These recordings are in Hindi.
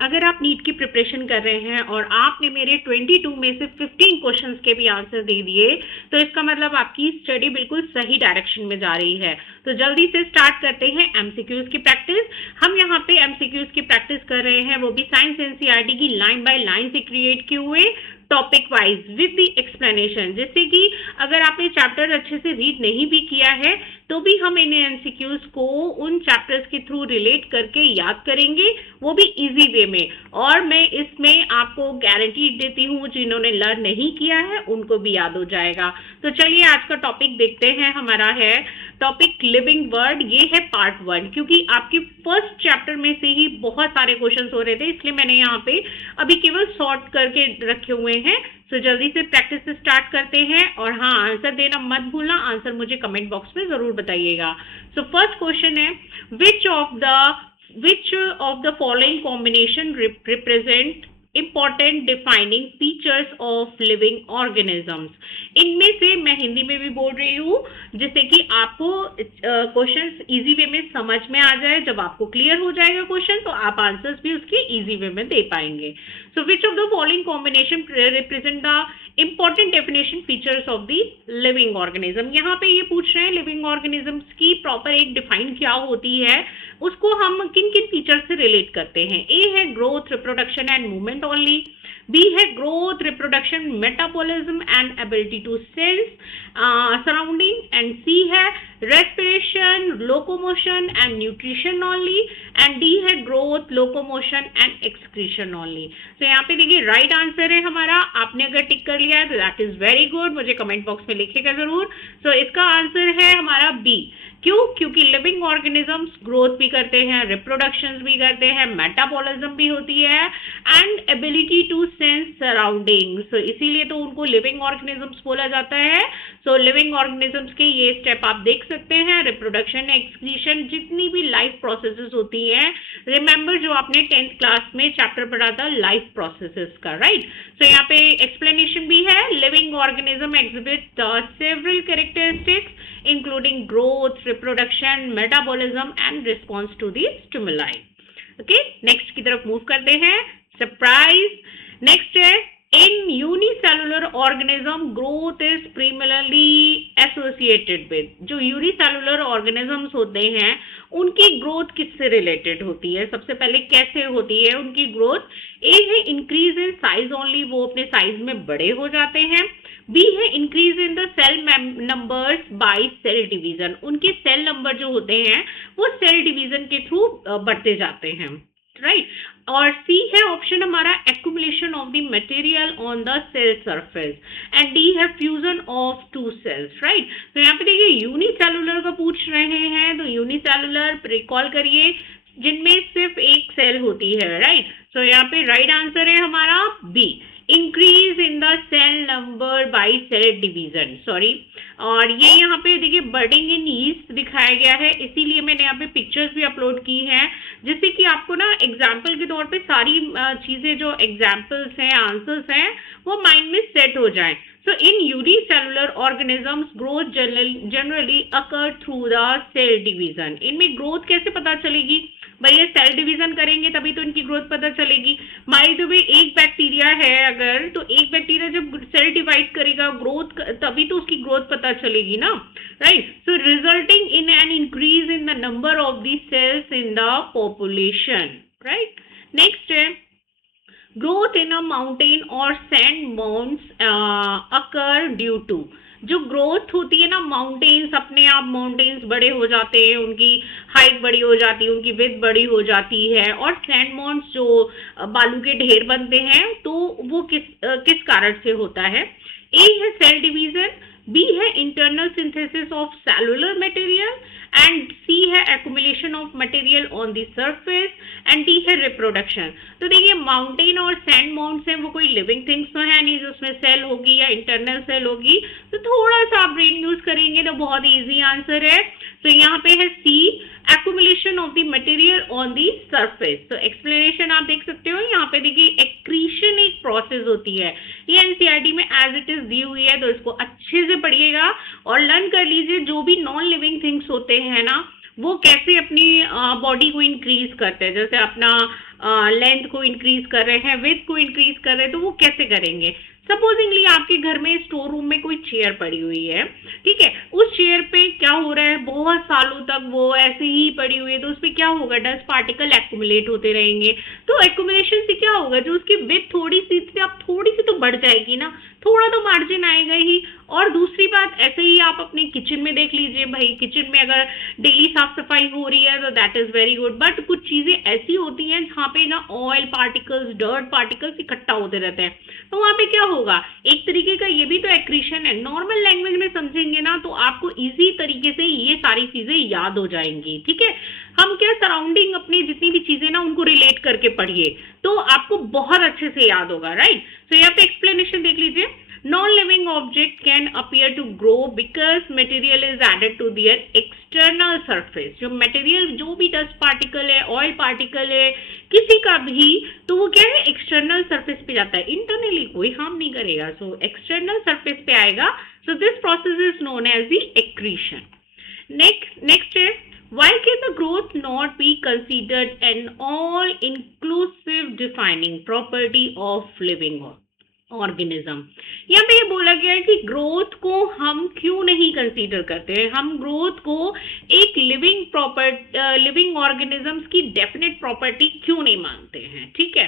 अगर आप नीट की प्रिपरेशन कर रहे हैं और आपने मेरे 22 में से 15 क्वेश्चंस के भी आंसर दे दिए, तो इसका मतलब आपकी स्टडी बिल्कुल सही डायरेक्शन में जा रही है। तो जल्दी से स्टार्ट करते हैं एमसीक्यूज की प्रैक्टिस। हम यहाँ पे एमसीक्यूज की प्रैक्टिस कर रहे हैं, वो भी साइंस एनसीईआरटी की लाइन बाय लाइन से क्रिएट किए हुए topic wise with the explanation, जिससे कि अगर आपने चैप्टर अच्छे से रीड नहीं भी किया है तो भी हम इन एमसीक्यूज को उन चैप्टर्स के थ्रू रिलेट करके याद करेंगे, वो भी इजी वे में। और मैं इसमें आपको गारंटी देती हूँ जिन्होंने लर्न नहीं किया है उनको भी याद हो जाएगा। तो चलिए आज का टॉपिक देखते हैं। हमारा है टॉपिक लिविंग वर्ड, ये है पार्ट 1, क्योंकि आपके फर्स्ट चैप्टर में से ही बहुत सारे क्वेश्चंस हो रहे थे, इसलिए मैंने यहाँ पे अभी केवल सॉर्ट करके रखे हुए हैं। तो जल्दी से प्रैक्टिस स्टार्ट करते हैं। और हाँ, आंसर देना मत भूलना, आंसर मुझे कमेंट बॉक्स में जरूर बताइएगा। सो फर्स्ट क्वेश्चन है, which of the following combination represent important defining features of living organisms? इनमें से मैं हिंदी में भी बोल रही हूँ जिससे कि आपको क्वेश्चंस इजी वे में समझ में आ जाए। जब आपको क्लियर हो जाएगा क्वेश्चन तो आप आंसर्स भी उसके इजी वे में दे पाएंगे। So which of the following combination represent the important definition features of the living organism. यहाँ पे ये पूछ रहे हैं लिविंग ऑर्गेनिजम्स की प्रॉपर एक डिफाइन क्या होती है, उसको हम किन किन फीचर से रिलेट करते हैं। ए है growth, reproduction and movement only. B है growth, reproduction, metabolism and ability to sense surrounding. And C है respiration, locomotion and nutrition only. And D है growth, locomotion and excretion only. तो यहाँ पे देखिए राइट आंसर है हमारा। आपने अगर टिक कर लिया है तो दैट इज वेरी गुड, मुझे कमेंट बॉक्स में लिखिएगा जरूर। सो इसका आंसर है हमारा बी। क्यों? क्योंकि लिविंग ऑर्गेनिजम्स ग्रोथ भी करते हैं, रिप्रोडक्शन भी करते हैं, मेटाबॉलिज्म भी होती है and ability to sense surroundings, तो इसीलिए तो उनको लिविंग ऑर्गेनिजम्स बोला जाता है। सो लिविंग ऑर्गेनिजम्स के ये स्टेप आप देख सकते हैं, रिप्रोडक्शन, एक्सक्रीशन, जितनी भी लाइफ प्रोसेसेस होती हैं। रिमेंबर जो आपने 10th क्लास में चैप्टर पढ़ा था लाइफ प्रोसेसेस का, राइट। सो यहाँ पे एक्सप्लेनेशन भी है, living organism exhibit several characteristics including growth, reproduction, metabolism and response to the stimuli. Okay, next की तरफ मूव करते हैं। सरप्राइज, नेक्स्ट है in unicellular organism growth is primarily associated with। जो यूनिसेलुलर ऑर्गेनिजम्स होते हैं उनकी ग्रोथ किससे रिलेटेड होती है, सबसे पहले कैसे होती है उनकी ग्रोथ। ए है इंक्रीज इन साइज ओनली, वो अपने साइज में बड़े हो जाते हैं। बी है increase in the cell numbers by cell division, उनके सेल नंबर जो होते हैं वो सेल डिवीजन के थ्रू बढ़ते जाते हैं, राइट। और सी है ऑप्शन हमारा accumulation of the material on the cell surface. And D है fusion of two cells, right. तो यहाँ पे देखिए यूनिसेलुलर का पूछ रहे हैं, तो यूनिसेलुलर रिकॉल करिए जिनमें सिर्फ एक सेल होती है, राइट। तो यहाँ पे राइट आंसर है हमारा B, increase in the cell number by cell division, sorry. और ये यहाँ पे देखिए बर्डिंग इन यीस्ट दिखाया गया है, इसीलिए मैंने यहाँ पे पिक्चर्स भी अपलोड की हैं जिससे कि आपको ना एग्जाम्पल के तौर पे सारी चीजें जो एग्जाम्पल्स हैं, आंसर्स हैं, वो माइंड में सेट हो जाएं। So in unicellular organisms growth generally occur through the cell division। इनमें ग्रोथ कैसे पता चलेगी भाई, ये सेल डिवीजन करेंगे तभी तो इनकी ग्रोथ पता चलेगी। बाय द वे एक बैक्टीरिया है अगर, तो एक बैक्टीरिया जब सेल डिवाइड करेगा ग्रोथ तभी तो उसकी ग्रोथ पता चलेगी ना, right. So resulting in an increase in the number of the cells in the population, right. Next है ग्रोथ इन अ माउंटेन और sand mounts occur due to. जो ग्रोथ होती है ना माउंटेन्स, अपने आप माउंटेन्स बड़े हो जाते हैं, उनकी हाइट बड़ी हो जाती है, उनकी विड्थ बड़ी हो जाती है। और सैंड माउंट्स जो बालू के ढेर बनते हैं तो वो किस कारण से होता है। ए है सेल डिवीजन, बी है internal synthesis of cellular material, and C है accumulation of material on the surface, and D है रिप्रोडक्शन। तो देखिए माउंटेन और सैंड माउंट्स हैं, वो कोई लिविंग थिंग्स तो है नहीं जिसमें सेल होगी या इंटरनल सेल होगी, तो थोड़ा सा आप ब्रेन यूज करेंगे तो बहुत इजी आंसर है। तो यहाँ पे है C, accumulation of the material on the surface. तो एक्सप्लेनेशन आप देख सकते हो यहाँ पे, देखिए एक्रीशन एक प्रोसेस होती है, ये एनसीईआरटी में एज इट इज दी हुई है, तो इसको अच्छे से पढ़िएगा और लर्न कर लीजिए। जो भी नॉन लिविंग थिंग्स होते हैं ना वो कैसे अपनी बॉडी को इंक्रीज करते हैं, जैसे अपना लेंथ को इंक्रीज कर रहे हैं, विड्थ को इंक्रीज कर रहे हैं, तो वो कैसे करेंगे। सपोजिंगली आपके घर में स्टोर रूम में कोई चेयर पड़ी हुई है, ठीक है, उस चेयर पे क्या हो रहा है, बहुत सालों तक वो ऐसे ही पड़ी हुई है, तो उस पर क्या होगा, डस्ट पार्टिकल एक्यूमुलेट होते रहेंगे। तो एक्यूमुलेशन से क्या होगा, जो उसकी विड्थ थोड़ी सी थी, अब थोड़ी सी तो बढ़ जाएगी ना, थोड़ा तो मार्जिन आएगा ही। और दूसरी बात, ऐसे ही आप अपने किचन में देख लीजिए भाई, किचन में अगर डेली साफ सफाई हो रही है तो that is very good, but कुछ चीजें ऐसी होती हैं जहाँ पे ना ऑयल पार्टिकल्स, डर्ट पार्टिकल्स इकट्ठा होते रहते हैं, तो वहां पे क्या होगा, एक तरीके का ये भी तो एक्रीशन है। नॉर्मल लैंग्वेज में समझेंगे ना तो आपको इजी तरीके से ये सारी चीजें याद हो जाएंगी, ठीक है। हम क्या, सराउंडिंग अपनी जितनी भी चीजें ना उनको रिलेट करके पढ़िए तो आपको बहुत अच्छे से याद होगा, राइट। तो यहाँ पे एक्सप्लेनेशन देख लीजिए। Non-living object can appear to grow because material is added to their external surface। जो मटेरियल, जो भी डस्ट पार्टिकल है, ऑयल पार्टिकल है, किसी का भी, तो वो क्या है, एक्सटर्नल सरफेस पे जाता है, इंटरनली कोई हार्म नहीं करेगा, सो एक्सटर्नल सरफेस पे आएगा। So this process is known as the accretion. Next है, why can the growth not be considered an all inclusive defining property of living organism. यहाँ पे ये बोला गया है कि ग्रोथ को हम क्यों नहीं कंसीडर करते हैं, हम ग्रोथ को एक लिविंग ऑर्गेनिजम्स की डेफिनेट प्रॉपर्टी क्यों नहीं मानते हैं, ठीक है।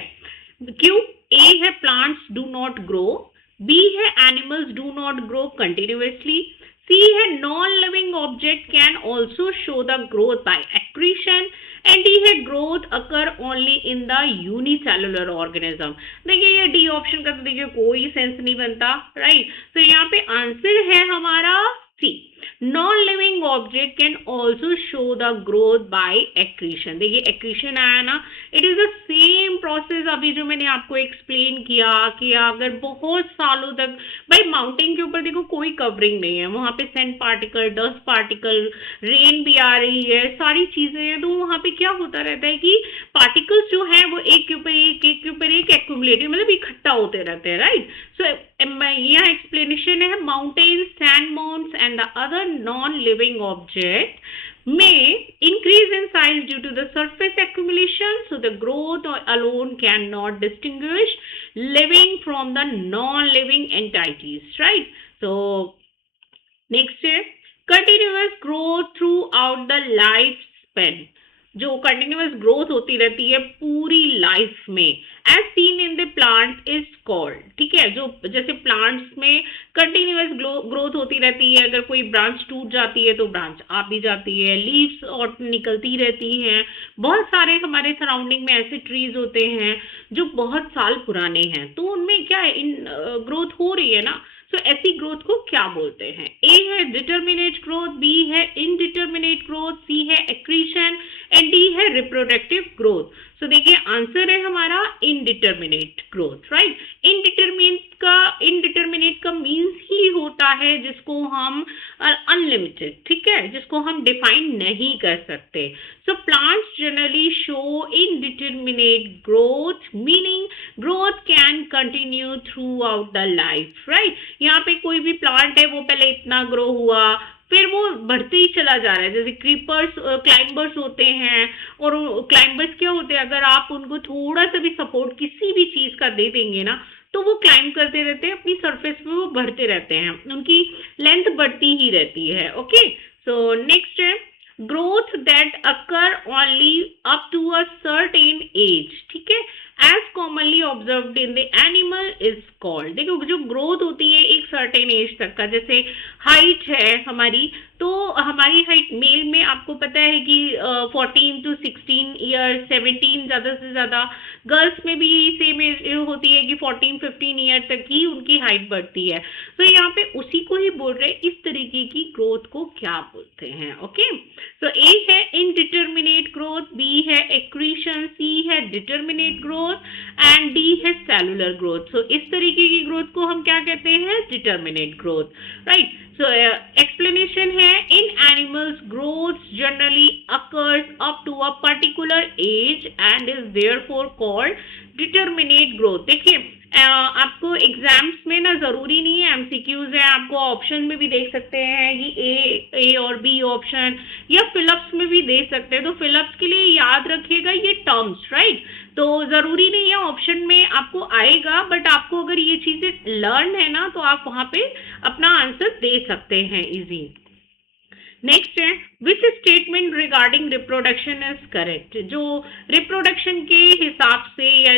क्यों, ए है plants do not grow, B है animals do not grow continuously, C है non living object can also show the growth by accretion, and D है growth occur only in the unicellular organism. देखिए ये डी ऑप्शन का तो देखिए कोई सेंस नहीं बनता, राइट। तो यहाँ पे आंसर है हमारा C, non living object can also show the growth by accretion. देखिए एक्रीशन आया ना, it is the same process अभी जो मैंने आपको एक्सप्लेन किया कि अगर बहुत सालों तक, भाई माउंटेन के ऊपर देखो कोई कवरिंग नहीं है, वहां पे sand particle, dust particle, rain भी आ रही है, सारी चीजें हैं, तो वहां पे क्या होता रहता है कि पार्टिकल्स जो है वो एक के ऊपर एक एक्यूमुलेटिव, मतलब इकट्ठा होते रहते हैं, राइट। सो यहाँ एक्सप्लेनेशन है, mountain, sand mounts and the other non living object may increase in size due to the surface accumulation, so the growth alone cannot distinguish living from the non-living entities, right? So next है, continuous growth throughout the life span। जो कंटिन्यूअस ग्रोथ होती रहती है पूरी लाइफ में, as seen in the plant is called, ठीक है। जो जैसे प्लांट्स में कंटिन्यूअस ग्रोथ होती रहती है, अगर कोई ब्रांच टूट जाती है तो ब्रांच आ भी जाती है, लीव्स और निकलती रहती हैं। बहुत सारे हमारे सराउंडिंग में ऐसे ट्रीज होते हैं जो बहुत साल पुराने हैं, तो उनमें क्या है, इन ग्रोथ हो रही है ना, तो ऐसी ग्रोथ को क्या बोलते हैं। ए है डिटर्मिनेट ग्रोथ, बी है इनडिटर्मिनेट ग्रोथ, सी है एक्रीशन, एंड डी है रिप्रोडक्टिव ग्रोथ। सो देखिए आंसर है हमारा इनडिटर्मिनेट ग्रोथ, राइट। इनडिटर्मिनेट का मीन्स ही होता है जिसको हम अनलिमिटेड, ठीक है, जिसको हम डिफाइन नहीं कर सकते। So plants generally show indeterminate growth, meaning growth can continue through out the life, right. यहाँ पे कोई भी प्लांट है वो पहले इतना ग्रो हुआ, फिर वो बढ़ते ही चला जा रहा है। जैसे क्रीपर्स, क्लाइंबर्स होते हैं, और क्लाइंबर्स क्या होते हैं, अगर आप उनको थोड़ा सा भी सपोर्ट किसी भी चीज का दे देंगे ना, तो वो क्लाइंब करते रहते हैं, अपनी सरफेस पे वो बढ़ते रहते हैं, उनकी लेंथ बढ़ती ही रहती है। ओके, सो नेक्स्ट है growth that occur only up to a certain age, ठीक है, as commonly observed in the animal is called. देखो जो ग्रोथ होती है एक सर्टेन एज तक का, जैसे हाइट है हमारी, तो हमारी हाइट मेल में आपको पता है कि 14 to 16 ईयर, 17 ज़्यादा से ज़्यादा, गर्ल्स में भी सेम होती है कि 14-15 ईयर तक ही उनकी हाइट बढ़ती है। तो यहाँ पे उसी को ही बोल रहे हैं, इस तरीके की ग्रोथ को क्या बोलते हैं। ओके, तो ए है इनडिटर्मिनेट ग्रोथ, बी है एक्रीशन, सी है डिटर्मिनेट ग्रोथ, एंड डी है सेलुलर ग्रोथ। सो इस तरीके की ग्रोथ को हम क्या कहते हैं, determinate growth, right. So explanation है, in animals growth generally occurs up to a particular age and is therefore called determinate growth। देखिए आपको एग्जाम्स में ना जरूरी नहीं है, एमसीक्यूज है, आपको ऑप्शन में भी देख सकते हैं कि ए और बी ऑप्शन, या फिलअप्स में भी दे सकते हैं। तो फिलअप्स के लिए याद रखिएगा ये टर्म्स, राइट। तो जरूरी नहीं है ऑप्शन में आपको आएगा, बट आपको अगर ये चीजें लर्न है ना तो आप वहां पे अपना आंसर दे सकते हैं इजी। नेक्स्ट है, which statement regarding reproduction is correct. जो रिप्रोडक्शन के हिसाब से या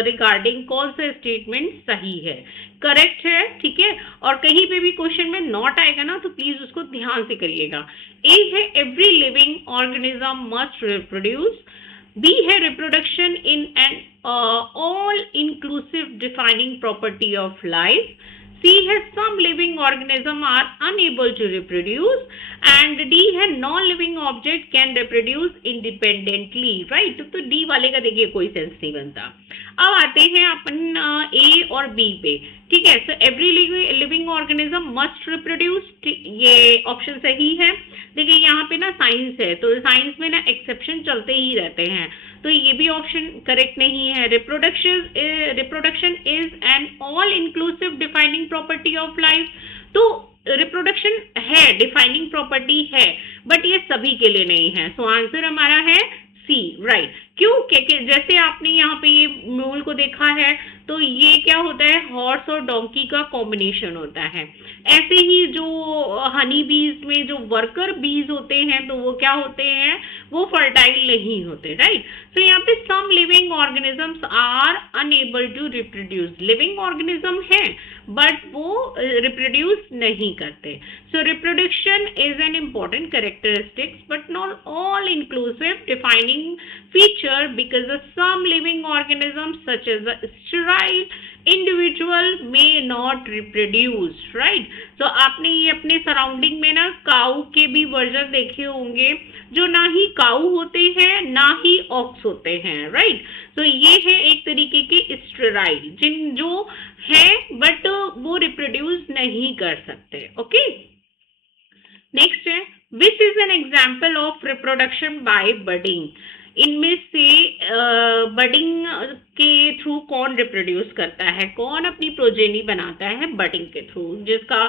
रिगार्डिंग कौन सा स्टेटमेंट सही है, करेक्ट है, ठीक है। और कहीं पे भी क्वेश्चन में नॉट आएगा ना तो प्लीज उसको ध्यान से करिएगा। ए है, every living organism must reproduce. B है, reproduction in an all inclusive defining property of life. C has some living organisms are unable to reproduce, and D है, non-living object can reproduce independently, right। तो D वाले का देखिए कोई सेंस नहीं बनता। अब आते हैं अपन A और B पे, ठीक है। So every living organism must reproduce, ये ऑप्शन सही है। देखिए यहाँ पे ना साइंस है, तो साइंस में ना एक्सेप्शन चलते ही रहते हैं, तो ये भी ऑप्शन करेक्ट नहीं है। Reproduction is N all inclusive defining property of life. तो रिप्रोडक्शन है, डिफाइनिंग प्रॉपर्टी है, बट ये सभी के लिए नहीं है। सो आंसर हमारा है सी, राइट। क्यों? क्योंकि जैसे आपने यहाँ पे ये म्यूल को देखा है, तो ये क्या होता है, हॉर्स और डोंकी का कॉम्बिनेशन होता है। ऐसे ही जो हनी बीज में जो वर्कर बीज होते हैं, तो वो क्या होते हैं, वो फर्टाइल नहीं होते, राइट। तो यहाँ पे some living organisms are unable to reproduce, living organism है बट वो रिप्रोड्यूस नहीं करते। So reproduction is an important characteristics but not all inclusive defining feature because some living organisms such as the sterile individual may not reproduce, right। तो आपने ये अपने सराउंडिंग में ना काऊ के भी वर्जन देखे होंगे, जो ना ही काऊ होते हैं ना ही ऑक्स होते हैं, राइट। तो ये है एक तरीके के स्टेराइल, जिन जो है बट वो रिप्रोड्यूस नहीं कर सकते, ओके। नेक्स्ट है, which is an example of reproduction by budding. इनमें से बडिंग के थ्रू कौन रिप्रोड्यूस करता है, कौन अपनी प्रोजेनी बनाता है बडिंग के थ्रू, जिसका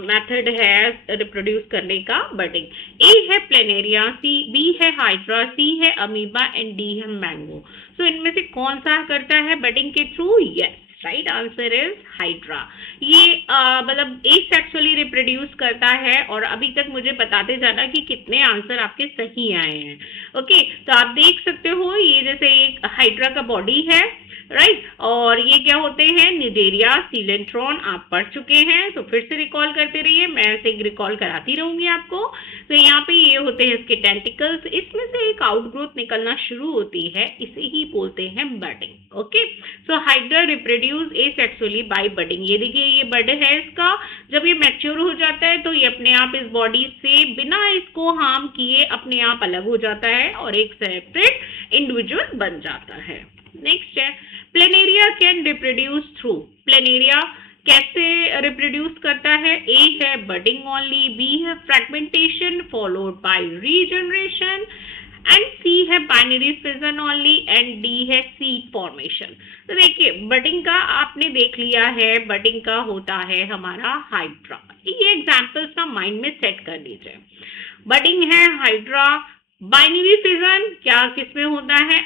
मेथड है रिप्रोड्यूस करने का बडिंग। ए है प्लेनेरिया, बी है हाइड्रा, सी है अमीबा एंड डी है मैंगो। सो इनमें से कौन सा करता है बडिंग के through? Yes, right answer is hydra. ये मतलब एसेक्सुअली रिप्रोड्यूस करता है। और अभी तक मुझे बताते जाना कि कितने आंसर आपके सही आए हैं, ओके। तो आप देख सकते हो ये जैसे एक हाइड्रा का बॉडी है, राइट। और ये क्या होते हैं, निडेरिया, सीलेंट्रॉन, आप पढ़ चुके हैं, तो फिर से रिकॉल करते रहिए, मैं ऐसे रिकॉल कराती रहूंगी आपको। तो यहाँ पे ये होते हैं इसके टेंटिकल्स, इसमें से एक आउटग्रोथ निकलना शुरू होती है, इसे ही बोलते हैं budding, okay. So hydra reproduce asexually by budding. ये देखिए ये बड है इसका, जब ये मैच्योर हो जाता है तो ये अपने आप इस बॉडी से बिना इसको हार्म किए अपने आप अलग हो जाता है और एक सेपरेट इंडिविजुअल बन जाता है। नेक्स्ट है, planaria can reproduce through. Planaria कैसे रिप्रोड्यूस करता है? ए है बडिंग ओनली, बी है fragmentation followed by regeneration, and C है binary fission only, and D है सीड फॉर्मेशन। तो देखिए बडिंग का आपने देख लिया है, बडिंग का होता है हमारा हाइड्रा। ये एग्जांपल्स ना माइंड में सेट कर लीजिए। बडिंग है हाइड्रा, बाइनरी फिजन क्या किसमें होता है?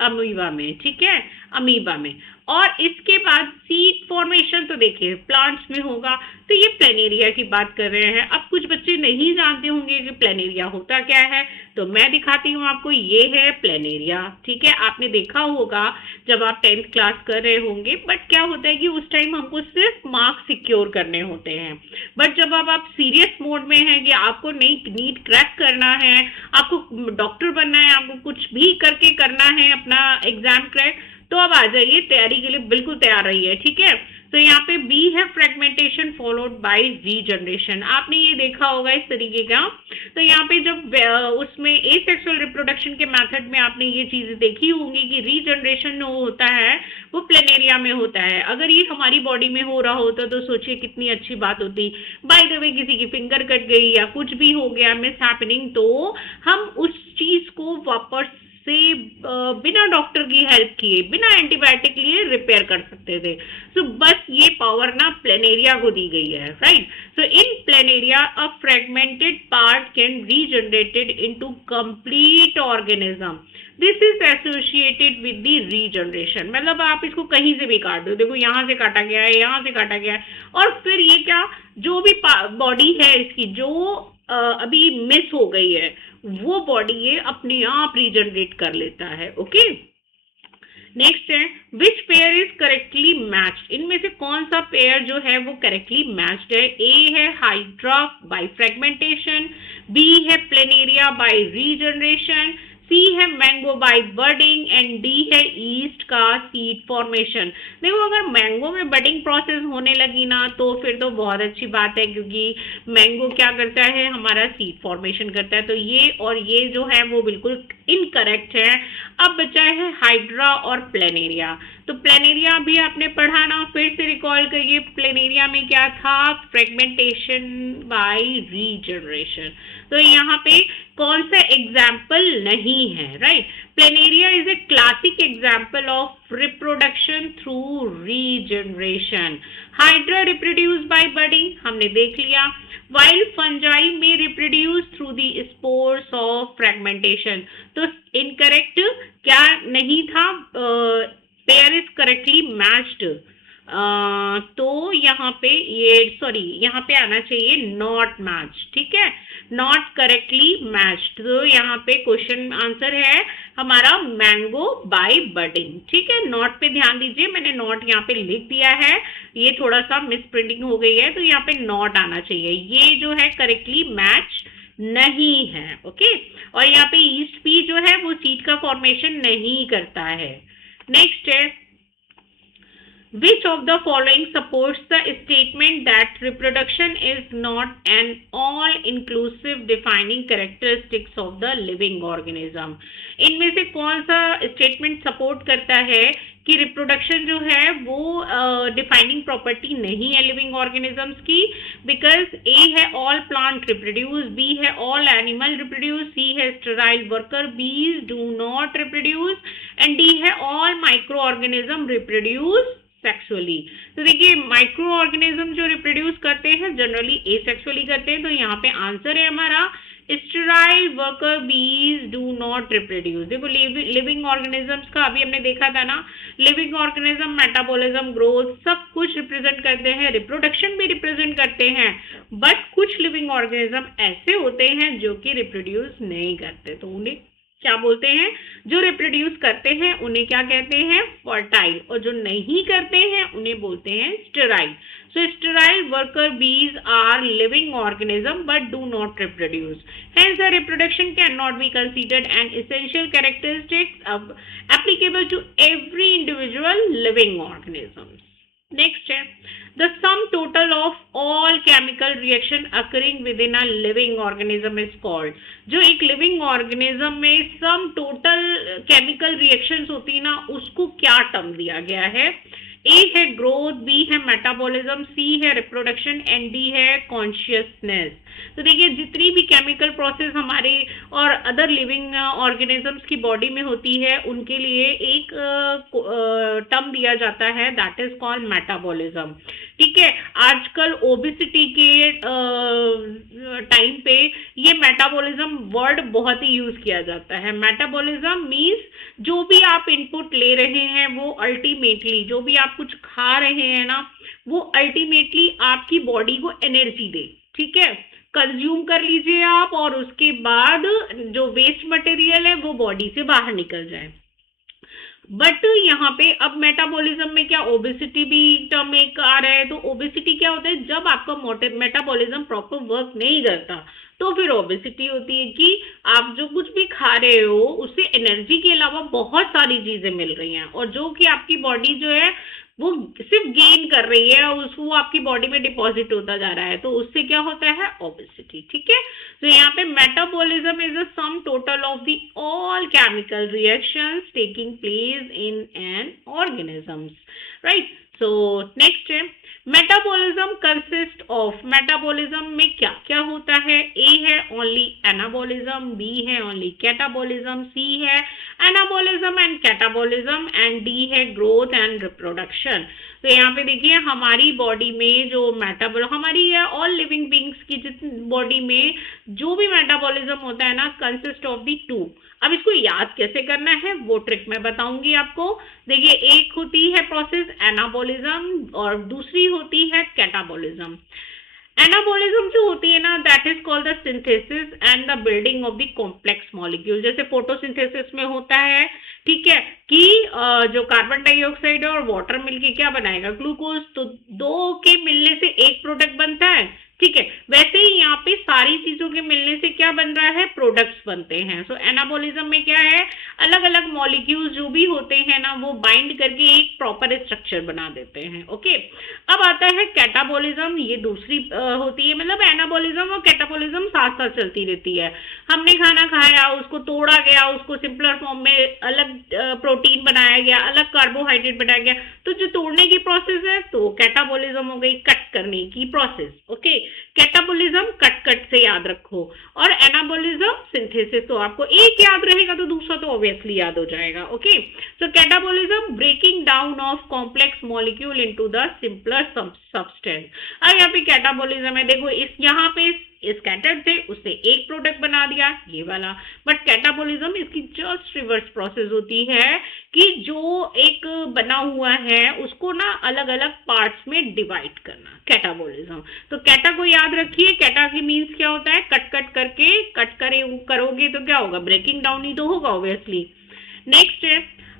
अमीबा में, ठीक है, अमीबा में। और इसके बाद सीड फॉर्मेशन तो देखिए प्लांट्स में होगा। तो ये प्लेनेरिया की बात कर रहे हैं। अब कुछ बच्चे नहीं जानते होंगे कि प्लेनेरिया होता क्या है, तो मैं दिखाती हूँ आपको। ये है प्लेनेरिया, ठीक है, आपने देखा होगा जब आप 10th क्लास कर रहे होंगे। बट क्या होता है कि उस टाइम हमको सिर्फ मार्क्स सिक्योर करने होते हैं, बट जब अब आप सीरियस मोड में हैं कि आपको नीट क्रैक करना है, आपको डॉक्टर बनना है, आपको कुछ भी करके करना है अपना एग्जाम क्रैक, तो अब आ जाइए, तैयारी के लिए बिल्कुल तैयार रहिए, ठीक है। तो यहाँ पे बी है फ्रेगमेंटेशन फॉलोड बाय रीजनरेशन, आपने ये देखा होगा इस तरीके का। तो यहाँ पे जब उसमें एसेक्सुअल रिप्रोडक्शन के मेथड में आपने ये चीजें देखी होंगी कि रीजनरेशन जो होता है वो प्लेनेरिया में होता है। अगर ये हमारी बॉडी में हो रहा होता तो सोचिए कितनी अच्छी बात होती। बाय द वे किसी की फिंगर कट गई या कुछ भी हो गया मिस हैपनिंग, तो हम उस चीज को वापस से बिना डॉक्टर की हेल्प किए, बिना एंटीबायोटिक लिए रिपेयर कर सकते थे। सो बस ये पावर ना प्लेनेरिया को दी गई है, right. So in planaria a fragmented part can regenerated into complete organism. This is associated with the regeneration. मतलब आप इसको कहीं से भी काट दो, देखो यहाँ से काटा गया है, यहाँ से काटा गया है, और फिर ये क्या, जो भी बॉडी है इसकी जो अभी मिस हो गई है, वो बॉडी ये अपने आप रीजनरेट कर लेता है। ओके, नेक्स्ट है which pair is correctly matched. इनमें से कौन सा पेयर जो है वो करेक्टली मैच्ड है। ए है हाइड्रा बाय फ्रेगमेंटेशन, बी है प्लेनेरिया बाय रीजनरेशन, सी है mango by budding and D है ईस्ट का सीड फॉर्मेशन। देखो अगर मैंगो में बडिंग प्रोसेस होने लगी ना तो फिर तो बहुत अच्छी बात है, क्योंकि मैंगो क्या करता है, हमारा सीड फॉर्मेशन करता है। तो ये और ये जो है वो बिल्कुल इनकरेक्ट है। अब बचा है हाइड्रा और प्लेनेरिया। तो प्लेनेरिया भी आपने पढ़ा ना, फिर से रिकॉल करिए। प्लेनेरिया में क्या था, फ्रेगमेंटेशन बाय रीजनरेशन। तो यहाँ पे कौन सा एग्जाम्पल नहीं है, right. Planaria is a classic example of reproduction through regeneration. Hydra reproduce by budding, हमने देख लिया। while fungi may reproduce through the spores of fragmentation। तो इनकरेक्ट क्या नहीं था, पेयर इज करेक्टली मैच्ड। तो यहाँ पे ये सॉरी यहाँ पे आना चाहिए नॉट मैच, ठीक है, नॉट करेक्टली मैच्ड। तो यहाँ पे क्वेश्चन आंसर है हमारा मैंगो बाय बडिंग, ठीक है। नॉट पे ध्यान दीजिए, मैंने नॉट यहाँ पे लिख दिया है, ये थोड़ा सा मिस प्रिंटिंग हो गई है, तो यहाँ पे नॉट आना चाहिए। ये जो है करेक्टली मैच नहीं है, ओके। और यहाँ पे ईस्ट पी जो है वो सीड का फॉर्मेशन नहीं करता है। नेक्स्ट है which of the following supports the statement that reproduction is not an all-inclusive defining characteristics of the living organism। इनमें से कौन सा स्टेटमेंट सपोर्ट करता है कि रिप्रोडक्शन जो है वो डिफाइनिंग प्रॉपर्टी नहीं है लिविंग ऑर्गेनिजम्स की। बिकॉज ए है ऑल प्लांट रिप्रोड्यूस, बी है ऑल एनिमल रिप्रोड्यूस, सी है sterile worker bees do not reproduce, and D है all micro organism reproduce sexually. तो देखिए माइक्रो ऑर्गेनिज्म जो रिप्रोड्यूस करते हैं जनरली एसेक्सुअली करते हैं। तो यहाँ पे आंसर है हमारा sterile worker bees do not reproduce. देखो लिविंग ऑर्गेनिजम्स का अभी हमने देखा था ना, लिविंग ऑर्गेनिज्म मेटाबॉलिज्म ग्रोथ सब कुछ रिप्रेजेंट करते हैं, रिप्रोडक्शन भी रिप्रेजेंट करते हैं। बट कुछ लिविंग ऑर्गेनिज्म ऐसे होते हैं जो कि रिप्रोड्यूस नहीं करते, तो उन्हें क्या बोलते हैं, जो रिप्रोड्यूस करते हैं उन्हें क्या कहते हैं, फर्टाइल, और जो नहीं करते हैं उन्हें बोलते हैं sterile. So sterile worker bees are living organism but do not reproduce, hence the reproduction cannot be considered an essential characteristic applicable to every individual living organisms। Next है the sum total of all chemical reaction occurring within a living organism is called। जो एक लिविंग ऑर्गेनिज्म में सम टोटल केमिकल रिएक्शंस होती है ना, उसको क्या टर्म दिया गया है। ए है ग्रोथ, बी है मेटाबॉलिज्म, सी है रिप्रोडक्शन, एंड डी है कॉन्शियसनेस। तो देखिए जितनी भी केमिकल प्रोसेस हमारे और अदर लिविंग ऑर्गेनिजम्स की बॉडी में होती है उनके लिए एक टर्म दिया जाता है, दैट इज कॉल्ड मेटाबॉलिज्म, ठीक है। आजकल ओबेसिटी के टाइम पे ये मेटाबॉलिज्म वर्ड बहुत ही यूज किया जाता है। मेटाबॉलिज्म मीन्स जो भी आप इनपुट ले रहे हैं वो अल्टीमेटली, जो भी आप कुछ खा रहे हैं ना, वो अल्टीमेटली आपकी बॉडी को एनर्जी दे, ठीक है। कंज्यूम कर लीजिए आप और उसके बाद जो वेस्ट मटेरियल है वो बॉडी से बाहर निकल जाए। बट यहाँ पे अब मेटाबॉलिज्म में क्या ओबेसिटी भी टर्म एक आ रहा है। तो ओबेसिटी क्या होता है, जब आपका मेटाबॉलिज्म प्रॉपर वर्क नहीं करता तो फिर ओबेसिटी होती है कि आप जो कुछ भी खा रहे हो उससे एनर्जी के अलावा बहुत सारी चीजें मिल रही हैं, और जो कि आपकी बॉडी जो है वो सिर्फ गेन कर रही है, उसको आपकी बॉडी में डिपॉजिट होता जा रहा है, तो उससे क्या होता है, ओबेसिटी, ठीक है। तो यहाँ पे metabolism is a sum total of the all chemical reactions taking place in an organisms, right. So next है मेटाबॉलिज्म कंसिस्ट ऑफ, मेटाबॉलिज्म में क्या क्या होता है? ए है ओनली एनाबॉलिज्म, बी है ओनली कैटाबॉलिज्म, सी है anabolism and catabolism and D है ग्रोथ एंड रिप्रोडक्शन। तो यहाँ पे देखिए हमारी बॉडी में जो मेटाबॉल, हमारी ऑल लिविंग बींग्स की जितनी बॉडी में जो भी मेटाबॉलिज्म होता है ना, कंसिस्ट ऑफ दी टू। अब इसको याद कैसे करना है वो ट्रिक मैं बताऊंगी आपको। देखिए एक होती है प्रोसेस एनाबॉलिज्म और दूसरी होती है कैटाबॉलिज्म। एनाबॉलिज्म जो होती है ना, that is called the synthesis and the building of the complex molecule. जैसे फोटोसिंथेसिस में होता है, ठीक है, कि जो कार्बन डाइऑक्साइड और वाटर मिलके क्या बनाएगा, ग्लूकोज। तो दो के मिलने से एक प्रोडक्ट बनता है, ठीक है। वैसे ही यहाँ पे सारी चीजों के मिलने से क्या बन रहा है, प्रोडक्ट्स बनते हैं। सो एनाबॉलिज्म में क्या है, अलग अलग मॉलिक्यूल्स जो भी होते हैं ना, वो बाइंड करके एक प्रॉपर स्ट्रक्चर बना देते हैं। ओके, अब आता है कैटाबॉलिज्म, ये दूसरी होती है, मतलब एनाबॉलिज्म और कैटाबॉलिज्म साथ साथ चलती रहती है। हमने खाना खाया, उसको तोड़ा गया, उसको सिंपलर फॉर्म में अलग प्रोटीन बनाया गया, अलग कार्बोहाइड्रेट बनाया गया, तो जो तोड़ने की प्रोसेस है तो कैटाबॉलिज्म हो गई, कट करने की process. Okay, catabolism cut cut से याद रखो, और एनाबॉलिज्म सिंथेसिस। तो आपको एक याद रहेगा तो दूसरा तो ऑब्वियसली याद हो जाएगा। Okay, so catabolism breaking down of complex molecule into the simpler substance. अब यहाँ पे कैटाबॉलिज्म है, देखो इस यहाँ पे स्कैटर्ड थे, उससे एक प्रोडक्ट बना दिया ये वाला। बट कैटाबॉलिज्म इसकी जस्ट रिवर्स प्रोसेस होती है कि जो एक बना हुआ है उसको ना अलग अलग पार्ट्स में डिवाइड करना, कैटाबॉलिज्म। तो कैटा को याद रखिए, कैटा की मीन्स क्या होता है, कट कट करके, करोगे तो क्या होगा, ब्रेकिंग डाउन ही तो होगा ऑब्वियसली। नेक्स्ट है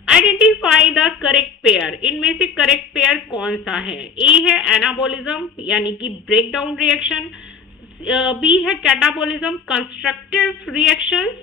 आइडेंटिफाई द करेक्ट पेयर। इनमें से करेक्ट पेयर कौन सा है? ए है एनाबॉलिज्म यानी कि ब्रेक डाउन रिएक्शन, बी है catabolism constructive reactions,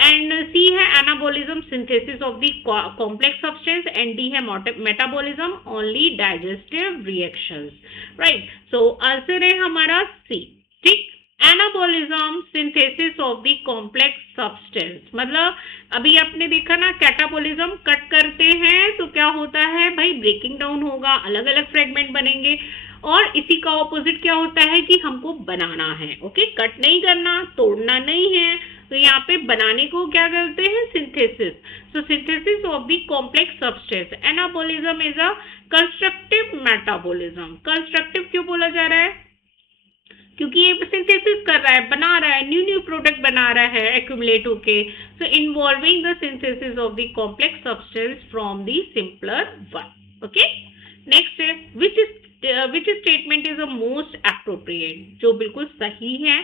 and C है anabolism synthesis of the complex substance, and D है metabolism only digestive reactions. Right, so answer है हमारा सी। ठीक, anabolism synthesis of the complex substance, मतलब अभी आपने देखा ना कैटाबॉलिज्म कट करते हैं तो क्या होता है भाई, ब्रेकिंग डाउन होगा, अलग अलग फ्रेगमेंट बनेंगे। और इसी का ऑपोजिट क्या होता है कि हमको बनाना है। ओके, कट नहीं करना, तोड़ना नहीं है, तो यहाँ पे बनाने को क्या करते हैं, synthesis. So synthesis of the complex substance. Anabolism is a constructive metabolism. Constructive क्यों बोला जा रहा है, क्योंकि ये सिंथेसिस कर रहा है, बना रहा है, न्यू न्यू प्रोडक्ट बना रहा है एक्यूमुलेट होके। So involving the synthesis of the complex substance from the simpler one. Okay, next है which statement is the most appropriate, जो बिल्कुल सही है।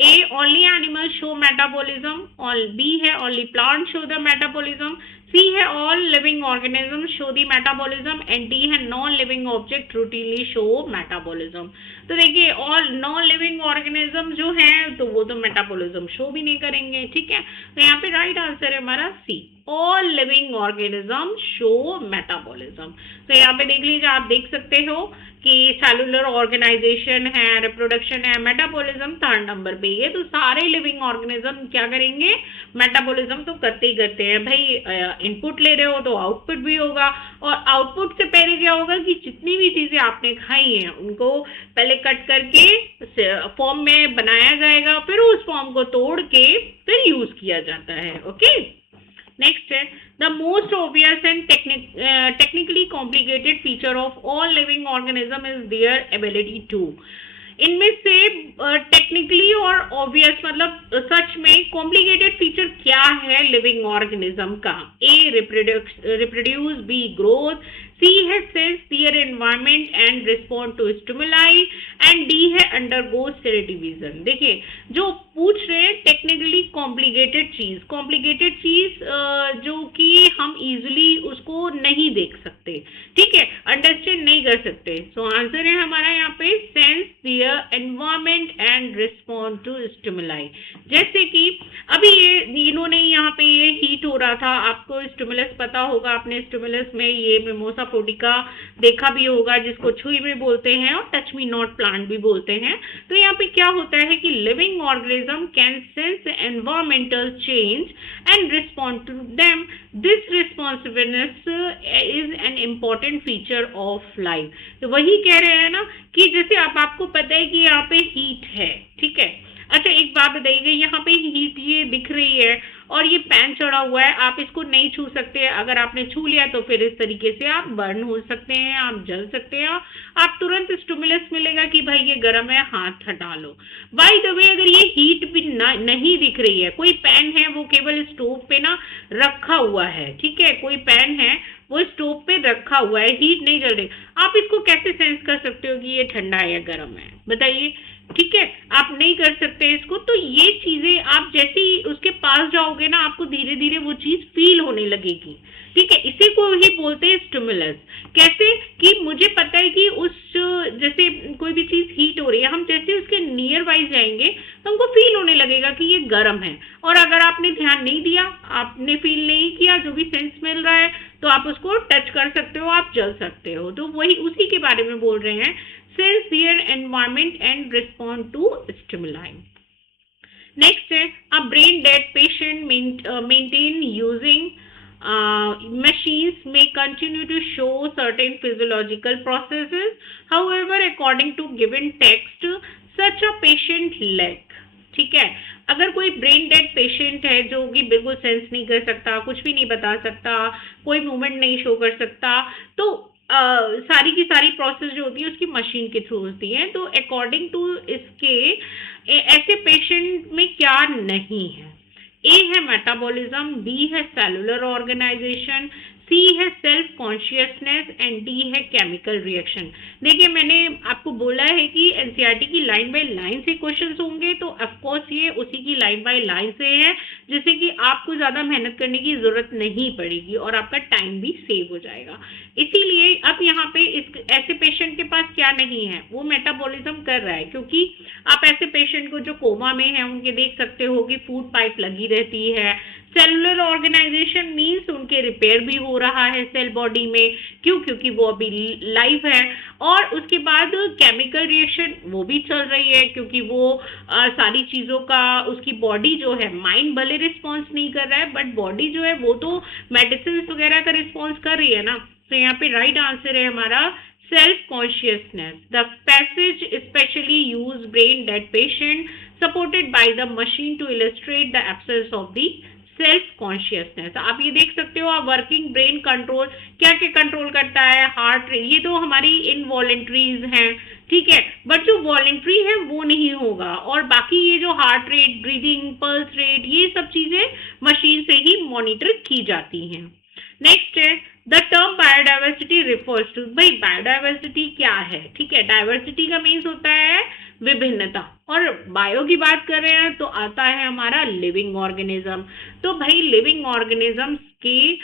A only animals show metabolism, और B है only plants show the metabolism, C है all living organisms show the metabolism, and D है non living object routinely show metabolism। तो देखिए all non living organism जो है तो वो तो मेटाबॉलिज्म शो भी नहीं करेंगे, ठीक है। तो यहाँ पे राइट आंसर है हमारा C, all living organism show metabolism. तो यहाँ पे देख लीजिए, आप देख सकते हो कि सेलुलर ऑर्गेनाइजेशन है, रिप्रोडक्शन है, मेटाबॉलिज्म थर्ड नंबर पे है। तो सारे लिविंग ऑर्गेनिज्म क्या करेंगे, मेटाबॉलिज्म तो करते ही करते हैं भाई। इनपुट ले रहे हो तो आउटपुट भी होगा, और आउटपुट से पहले क्या होगा कि जितनी भी चीजें आपने खाई हैं उनको पहले कट करके फॉर्म में बनाया जाएगा, फिर उस फॉर्म को तोड़ के फिर यूज किया जाता है। ओके, नेक्स्ट है the most obvious and technically complicated feature of all living organism is their ability to. इनमें से टेक्निकली और ऑब्वियस मतलब सच में कॉम्प्लिकेटेड फीचर क्या है लिविंग ऑर्गेनिज्म का? A reproduce, B growth, C है sense their environment and respond to stimuli, and D है अंडरगो सेल डिवीजन। देखिए जो पूछ रहे हैं टेक्निकली कॉम्प्लिकेटेड चीज जो कि हम इजिली उसको नहीं देख सकते, ठीक है, अंडरस्टैंड नहीं कर सकते। सो आंसर है हमारा यहाँ पे sense their environment and respond to stimuli. जैसे कि अभी ये इन्होंने यहाँ पे ये हीट हो रहा था, आपको स्टिमुलस पता होगा, आपने स्टिमुलस में ये मिमोसा प्रोटिका देखा भी होगा जिसको छुई में बोलते हैं और टच मी नॉट प्लांट भी बोलते हैं। तो यहाँ पे क्या होता है कि living organism can sense environmental change and respond to them this responsibleness is an important feature of life. तो वही कह रहे हैं ना कि जैसे अब आपको पता है कि यहाँ पे हीट है, ठीक है। अच्छा एक बात बताइएगा, यहाँ पे हीट ये दिख रही है और ये पैन चढ़ा हुआ है, आप इसको नहीं छू सकते। अगर आपने छू लिया तो फिर इस तरीके से आप बर्न हो सकते हैं, आप जल सकते हैं, आप तुरंत स्टिमुलस मिलेगा कि भाई ये गर्म है, हाथ हटा लो। बाय द वे अगर ये हीट भी नहीं दिख रही है, कोई पैन है वो केवल स्टोव पे ना रखा हुआ है, ठीक है, कोई पैन है वो स्टोव पे रखा हुआ है, हीट नहीं जल रही, आप इसको कैसे सेंस कर सकते हो कि ये ठंडा है या गर्म है, बताइए। ठीक है, आप नहीं कर सकते इसको। तो ये चीजें आप जैसे ही उसके पास जाओगे ना, आपको धीरे धीरे वो चीज फील होने लगेगी, ठीक है। इसी को ही बोलते हैं स्टिमुलस। कैसे कि मुझे पता है कि उस जैसे कोई भी चीज हीट हो रही है, हम जैसे उसके नियर वाइज जाएंगे तो हमको फील होने लगेगा कि ये गर्म है। और अगर आपने ध्यान नहीं दिया, आपने फील नहीं किया, जो भी सेंस मिल रहा है, तो आप उसको टच कर सकते हो, आप जल सकते हो। तो वही उसी के बारे में बोल रहे हैं, sense their environment and respond to stimuli. Next है, a brain dead patient maintain using machines may continue to show certain physiological processes. However, according to given text, such a patient lack. ठीक है, अगर कोई ब्रेन डेड पेशेंट है जो कि बिल्कुल सेंस नहीं कर सकता, कुछ भी नहीं बता सकता, कोई मूवमेंट नहीं शो कर सकता, तो सारी की सारी प्रोसेस जो होती है उसकी मशीन के थ्रू होती है। तो अकॉर्डिंग टू इसके ऐसे पेशेंट में क्या नहीं है, ए है मेटाबॉलिज्म, बी है सेलुलर ऑर्गेनाइजेशन, सी है सेल्फ कॉन्शियसनेस एंड डी है केमिकल रिएक्शन। देखिए मैंने आपको बोला है कि एनसीईआरटी की लाइन बाय लाइन से क्वेश्चंस होंगे, तो ऑफकोर्स ये उसी की लाइन बाय लाइन से है, जिससे कि आपको ज़्यादा मेहनत करने की ज़रूरत नहीं पड़ेगी और आपका टाइम भी सेव हो जाएगा। इसीलिए अब यहाँ पे इस ऐसे पेशेंट के पास क्या नहीं है, वो मेटाबॉलिज्म कर रहा है, क्योंकि आप ऐसे पेशेंट को जो कोमा में है उनके देख सकते हो कि फूड पाइप लगी रहती है। सेलुलर ऑर्गेनाइजेशन मीन्स उनके रिपेयर भी हो रहा है सेल बॉडी में, क्यों, क्योंकि वो अभी लाइव है। और उसके बाद केमिकल रिएक्शन वो भी चल रही है, क्योंकि वो सारी चीज़ों का उसकी बॉडी जो है, माइंड भले रिस्पॉन्स नहीं कर रहा है बट बॉडी जो है वो तो मेडिसिन वगैरह का रिस्पॉन्स कर रही है ना। तो यहाँ पे राइट आंसर है हमारा self consciousness. The passage especially use brain dead patient supported by the machine to illustrate the absence of the self consciousness. आप ये देख सकते हो, आप वर्किंग ब्रेन कंट्रोल क्या क्या कंट्रोल करता है, हार्ट रेट, ये तो हमारी इनवॉलेंट्रीज हैं, ठीक है, बट जो वॉलेंट्री है वो नहीं होगा। और बाकी ये जो heart rate, breathing, pulse rate, ये सब चीजें मशीन से ही मॉनिटर की जाती हैं। नेक्स्ट है the term biodiversity refers to, भाई बायोडाइवर्सिटी क्या है, ठीक है, डाइवर्सिटी का मीन्स होता है विभिन्नता, और बायो की बात कर रहे हैं तो आता है हमारा लिविंग ऑर्गेनिज्म। तो भाई लिविंग ऑर्गेनिजम्स की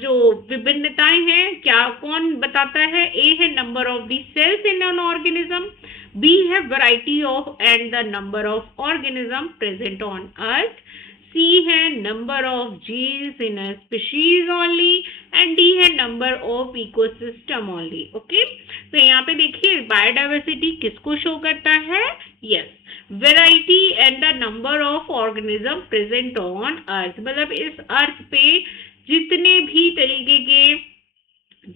जो विभिन्नताएं हैं, क्या कौन बताता है, ए है number of the cells in an organism, B है variety of and the number of organism present on earth, C है number of genes in a species only, and D है number of ecosystem only. Okay, तो यहाँ पे देखिए बायोडाइवर्सिटी किसको शो करता है, yes, variety and the number of organism present on earth, मतलब इस अर्थ पे जितने भी तरीके के,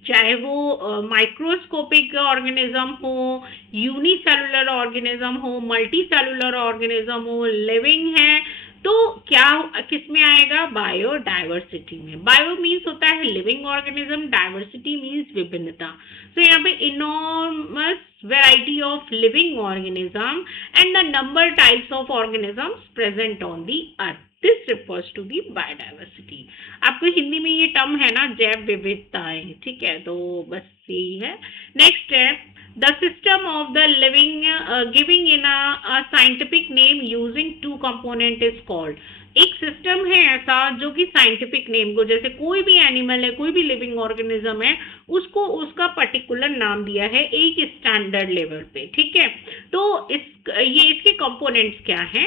चाहे वो माइक्रोस्कोपिक ऑर्गेनिज्म हो, यूनिसेलुलर ऑर्गेनिज्म हो, मल्टी सेलुलर ऑर्गेनिज्म हो, लिविंग है, तो क्या किस में आएगा, बायोडाइवर्सिटी में। बायो मीन्स होता है लिविंग ऑर्गेनिज्म, डाइवर्सिटी मीन्स विभिन्नता। तो यहाँ पे enormous variety of living organism and the number types of organisms present on the earth, this refers to the biodiversity। आपको हिंदी में ये टर्म है ना, जैव विविधताएं, ठीक है, तो बस यही है। नेक्स्ट है the system of the living giving in a scientific name using two component is called, एक सिस्टम है ऐसा जो कि साइंटिफिक नेम को, जैसे कोई भी एनिमल है, कोई भी लिविंग ऑर्गेनिज्म है, उसको उसका पर्टिकुलर नाम दिया है एक स्टैंडर्ड लेवल पे, ठीक है। तो ये इसके कंपोनेंट्स क्या हैं,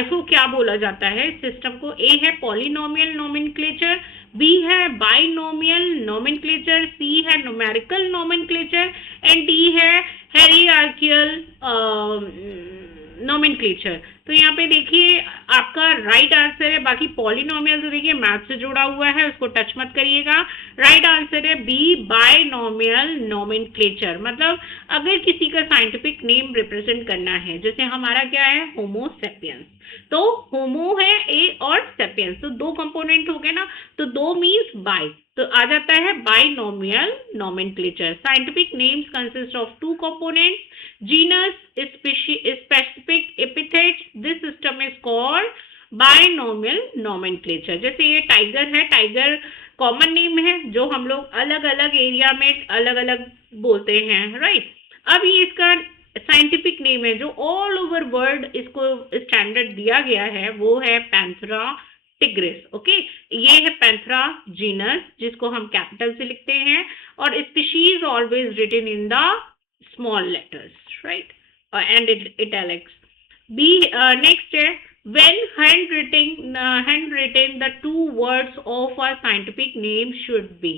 इसको क्या बोला जाता है सिस्टम को, ए है पॉलिनोमियल नोमेनक्लेचर, बी है बाइनोमियल नोमेनक्लेचर, सी है न्यूमेरिकल नोमेनक्लेचर, एंड डी है हेरियार्कियल नोमेनक्लेचर। तो यहाँ पे देखिए आपका राइट आंसर है, बाकी पॉलिनोमियल तो देखिए मैथ से जुड़ा हुआ है, उसको टच मत करिएगा। राइट आंसर है बी, बायनोमियल नोमेनक्लेचर। मतलब अगर किसी का साइंटिफिक नेम रिप्रेजेंट करना है, जैसे हमारा क्या है होमो सेपियंस, तो होमो है ए और सेपियंस, तो दो कंपोनेंट हो गए ना, तो दो मीन्स बाय, तो आ जाता है binomial nomenclature. Scientific names consist of two components, genus, specific epithets. This system is called binomial nomenclature. जैसे ये टाइगर है, टाइगर कॉमन नेम है जो हम लोग अलग अलग एरिया में अलग अलग बोलते हैं, राइट। अब ये इसका साइंटिफिक नेम है जो ऑल ओवर वर्ल्ड इसको स्टैंडर्ड दिया गया है, वो है पैंथेरा टिग्रिस। ओके, ये है पैंथेरा जीनस जिसको हम कैपिटल से लिखते हैं, और species always written in the small letters, right? And italics. B, next है when handwritten the two words of a scientific name should be.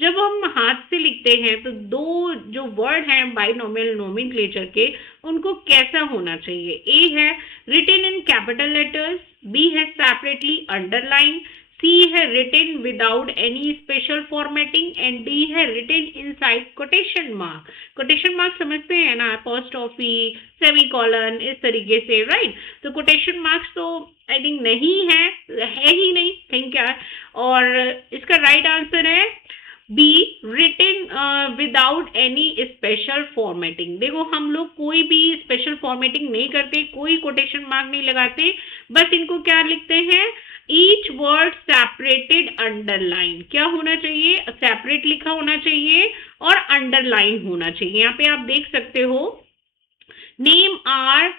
जब हम हाथ से लिखते हैं तो दो जो वर्ड हैं बाइनोमियल नोमेनक्लेचर के, उनको कैसा होना चाहिए? ए है written in capital letters, B है separately underlined, C है written without any special formatting, and D है written inside quotation mark. quotation mark समझते हैं ना, apostrophe, semicolon, इस तरीके से, राइट। तो quotation marks तो आई थिंक नहीं है ही नहीं, थिंक यार। और इसका राइट आंसर है B, written without any special formatting. देखो हम लोग कोई भी स्पेशल फॉर्मेटिंग नहीं करते, कोई कोटेशन मार्क नहीं लगाते, बस इनको क्या लिखते हैं, ईच वर्ड सेपरेटेड अंडरलाइन। क्या होना चाहिए? सेपरेट लिखा होना चाहिए और अंडरलाइन होना चाहिए। यहाँ पे आप देख सकते हो name are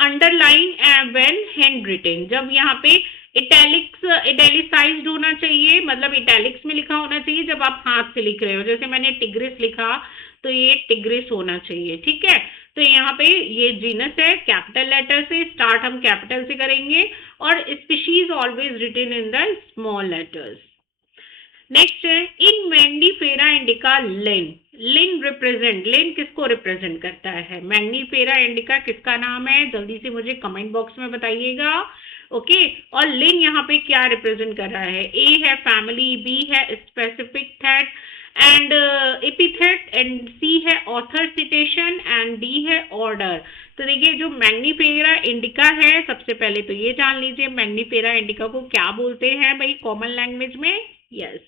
underline when hand written. जब यहाँ पे इटैलिसाइज्ड होना चाहिए, मतलब इटैलिक्स में लिखा होना चाहिए जब आप हाथ से लिख रहे हो। जैसे मैंने टिग्रिस लिखा तो ये टिग्रिस होना चाहिए, ठीक है। तो यहाँ पे ये जीनस है, कैपिटल लेटर से स्टार्ट हम कैपिटल से करेंगे, और species always written in the small letters. Next है in Mangifera indica Linn. Linn represent, Linn किसको रिप्रेजेंट करता है? मैग्नीफेरा इंडिका किसका नाम है? जल्दी से मुझे कमेंट बॉक्स में बताइएगा। ओके, और लिन यहाँ पे क्या रिप्रेजेंट कर रहा है? ए है फैमिली, बी है स्पेसिफिक थेट एंड एपिथेट, एंड सी है ऑथर सिटेशन, एंड डी है ऑर्डर। तो देखिए जो मैग्नीफेरा इंडिका है, सबसे पहले तो ये जान लीजिए मैग्नीफेरा इंडिका को क्या बोलते हैं भाई कॉमन लैंग्वेज में। यस,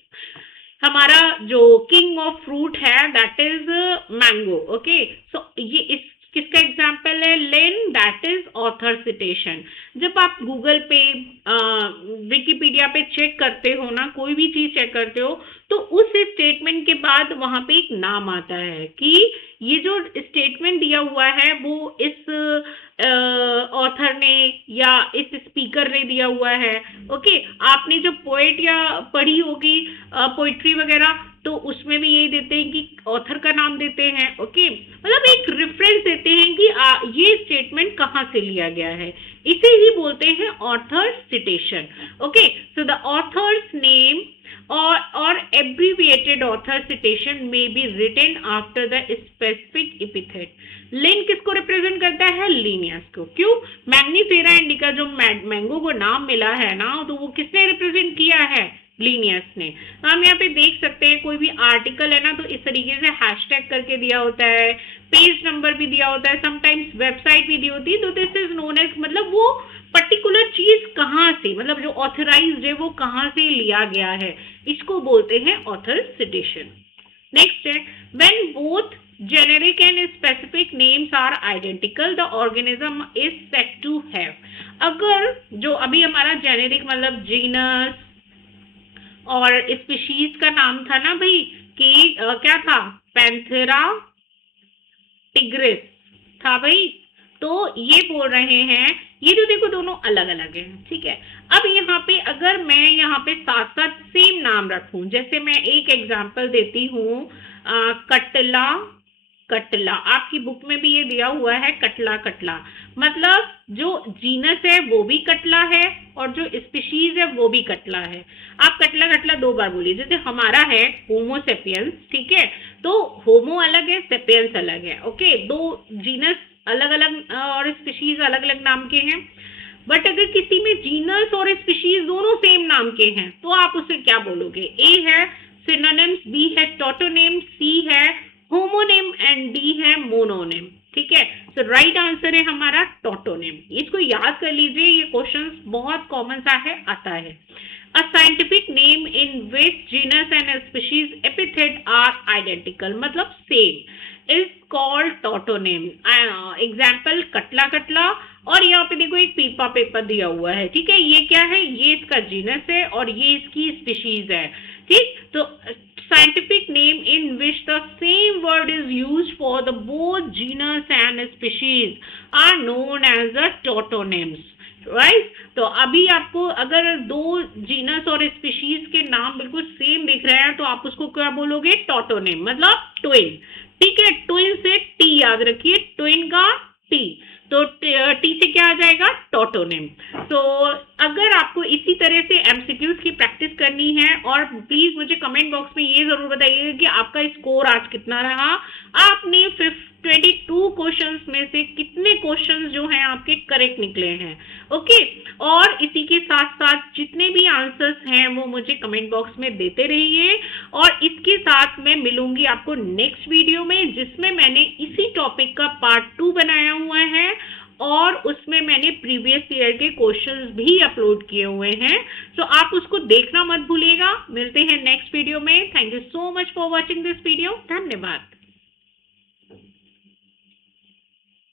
हमारा जो किंग ऑफ फ्रूट है दैट इज मैंगो। ओके, सो ये इस किसका एग्जाम्पल है? लिन, दैट इज ऑथर सिटेशन। जब आप गूगल पे विकिपीडिया पे चेक करते हो ना, कोई भी चीज चेक करते हो, तो उस स्टेटमेंट के बाद वहां पे एक नाम आता है कि ये जो स्टेटमेंट दिया हुआ है वो इस ऑथर ने या इस स्पीकर ने दिया हुआ है। ओके, आपने जो पोएट या पढ़ी होगी पोइट्री वगैरह, तो उसमें भी यही देते हैं कि ऑथर का नाम देते हैं। ओके, मतलब एक रेफरेंस देते हैं कि ये स्टेटमेंट कहाँ से लिया गया है, इसे ही बोलते हैं author citation. Okay, so the author's name or abbreviated author citation may be written after the specific epithet. लिन किसको रिप्रेजेंट करता है? लीनियस को। क्यों? मैग्नीफेरा इंडिका जो मैंगो को नाम मिला है ना, तो वो किसने रिप्रेजेंट किया है? लीनियस ने। हम यहाँ पे देख सकते हैं कोई भी आर्टिकल है ना, तो इस तरीके से हैशटैग करके दिया होता है, पेज नंबर भी दिया होता है, समटाइम्स वेबसाइट भी दी होती है। तो दिस इज नोन एज, मतलब वो पर्टिकुलर चीज कहाँ से, मतलब जो ऑथराइज्ड है वो कहाँ से लिया गया है, इसको बोलते हैं ऑथर सिटेशन। नेक्स्ट है when both generic and specific names are identical the organism is said to have. अगर जो अभी हमारा जेनेरिक मतलब जीनस और स्पीशीज का नाम था ना भाई कि क्या था? पैंथेरा टिग्रिस था भाई। तो ये बोल रहे हैं, ये तो देखो दोनों अलग अलग हैं, ठीक है। अब यहाँ पे अगर मैं यहाँ पे साथ साथ सेम नाम रखूं, जैसे मैं एक एग्जांपल देती हूँ, कटला कटला, आपकी बुक में भी ये दिया हुआ है कटला कटला, मतलब जो जीनस है वो भी कटला है और जो स्पीशीज है वो भी कटला है। आप कटला कटला दो बार बोलिए। जैसे हमारा है होमो सेपियंस, ठीक है, तो होमो अलग है, सेपियंस अलग है। ओके, दो जीनस अलग अलग और स्पीशीज अलग अलग नाम के हैं। बट अगर किसी में जीनस और स्पीशीज दोनों सेम नाम के हैं तो आप उसे क्या बोलोगे? ए है सिनोनिम्स, बी है टोटोनिम, सी है होमोनिम एंड डी है मोनोनिम। ठीक है, तो राइट आंसर है हमारा टोटोनिम। इसको याद कर लीजिए, ये क्वेश्चन बहुत कॉमन सा है, आता है। A scientific name in which genus and species epithet are identical, मतलब same, is called tautonym. Example Catla catla, और यहाँ पे देखो एक पीपा पेपर दिया हुआ है। ठीक है, ये क्या है? ये इसका जीनस है और ये इसकी स्पीशीज है। ठीक, तो scientific name in which the same word is used for the both genus and species are known as the tautonyms. Right, तो अभी आपको अगर दो जीनस और स्पीशीज के नाम बिल्कुल सेम दिख रहे हैं तो आप उसको क्या बोलोगे? टोटोनिम, मतलब ट्विन। ठीक है, ट्विन से टी याद रखिए, ट्विन का टी, तो टी से क्या आ जाएगा? टोटोनिम। तो अगर आपको इसी तरह से एमसीक्यूज की प्रैक्टिस करनी है, और प्लीज मुझे कमेंट बॉक्स में ये जरूर बताइएगा कि आपका स्कोर आज कितना रहा। आपने 22 क्वेश्चंस में से कितने क्वेश्चंस जो हैं आपके करेक्ट निकले हैं? ओके, और इसी के साथ साथ जितने भी आंसर्स हैं वो मुझे कमेंट बॉक्स में देते रहिए। और इसके साथ मैं मिलूंगी आपको नेक्स्ट वीडियो में, जिसमें मैंने इसी टॉपिक का पार्ट 2 बनाया हुआ है और उसमें मैंने प्रीवियस ईयर के क्वेश्चंस भी अपलोड किए हुए हैं, तो आप उसको देखना मत भूलिएगा। मिलते हैं नेक्स्ट वीडियो में। Thank you so much for watching this video. धन्यवाद।